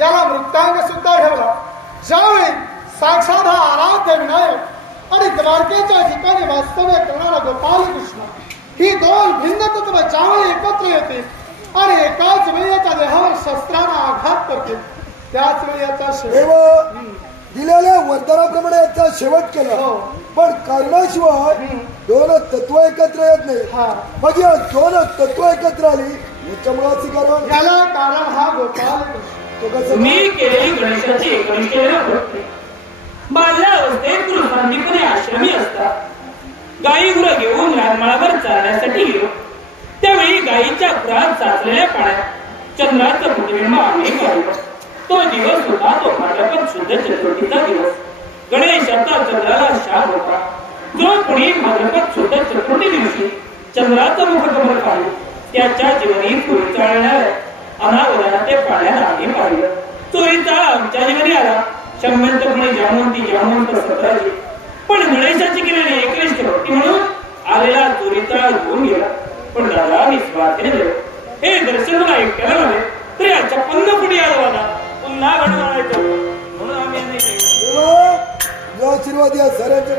याला मृत्यांग सुद्धा ठेवला. ज्यावेळी साक्षात हा आराध्य विनायक आणि द्वारकेच्या ठिकाणी वास्तव्य करणारा गोपाल कृष्ण ही दोन भिन्न तत्व ज्यावेळी एकत्र येते आणि एकाच वेळी याच्या देहावर शस्त्राने आघात करते त्याच वेळी याचा शेवट दिलेल्या वरदानाप्रमाणे याचा शेवट केला. हो. पण कारणाशिवाय. दोन तत्व एकत्र येत नाही हा. मग या दोन तत्व एकत्र आली याच्या मुळाची कारण याला कारण हा गोपाल मी केली गणेशाची एकनिष्ठेने भक्ती. माझ्या अवस्थेत गृहांनी आश्रमी असतात. गायी गुरं घेऊन रानमाळावर चालण्यासाठी गेलो. त्यावेळी गायीच्या खुरात साचलेल्या पाण्यात चंद्राचं प्रतिबिंब आम्ही पाहिलं तो दिवस होता तो भाद्रपद शुद्ध चतुर्थीचा दिवस. गणेशाचा चंद्राला शाप होता. जो कुणी भाद्रपद शुद्ध चतुर्थी दिवशी चंद्राचं मुखकमल पाहिलं त्याच्या जीवनी पुढे चालणार अनावरणात ते पाण्यात आम्ही पाहिलं चोरीचा आमच्या जीवनी आला. शम्यंतपणे जामवंती जामवंत सतराची पण गणेशाची केलेली एकनिष्ठ भक्ती म्हणून आलेला चोरीचा घेऊन गेला. पण दादा निस्वार्थीने दिलं हे दर्शन मला एकट्याला नव्हे तर या चपन्न फुटी आला पुन्हा घडून आणायचं म्हणून आम्ही आशीर्वाद या साऱ्यांच्या